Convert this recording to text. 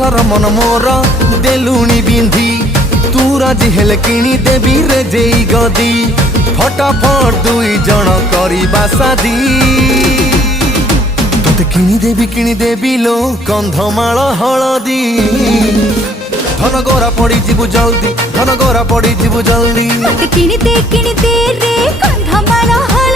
Colour मन मोर देलुणी बिंधी तू राजी हेले किणी देवी रे जेई गदी फटाफट दुई जण करिबा शादी तोते किणी देवी लो कंधमाल हलदी धन गोरा पड़ी जीवु जल्दी धन गोरा पड़ी जीवु जल्दी किणी दे रे कंधमाल हलदी।